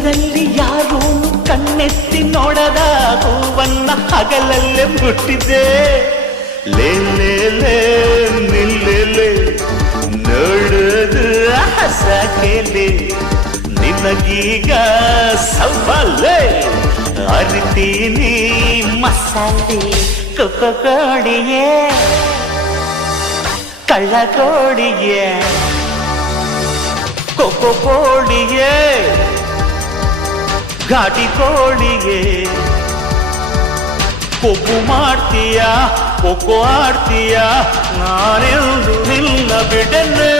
ಊರಲ್ಲಿ ಯಾರೂ ಕಣ್ಣೆತ್ತಿ ನೋಡದ ಹೂವನ್ನ ಹಗಲಲ್ಲೇ ಮುಟ್ಟಿದೆ. ಲೇ ಲೇ ಲೇ ನಿಲ್ಲೆ ನೋಡೋದು ಸಾಕೇಲೆ ನಿನಗೀಗ ಸವಾಲೆ ಅರಿತೀನಿ ಮಸಾಲೆ ಕೋಡಿಯೇ ಕಳ್ಳ ಕೋಡಿಯೇ ಕೋಡಿಯೇ ಘಾಟಿ ಕೋಡಿಯೇ ಕೊಬ್ಬು ಮಾಡ್ತೀಯ ಕೊಕ್ಕೋ ಆಡ್ತೀಯ ನಾನೆಂದು ನಿನ್ನ ಬಿಡನೆ.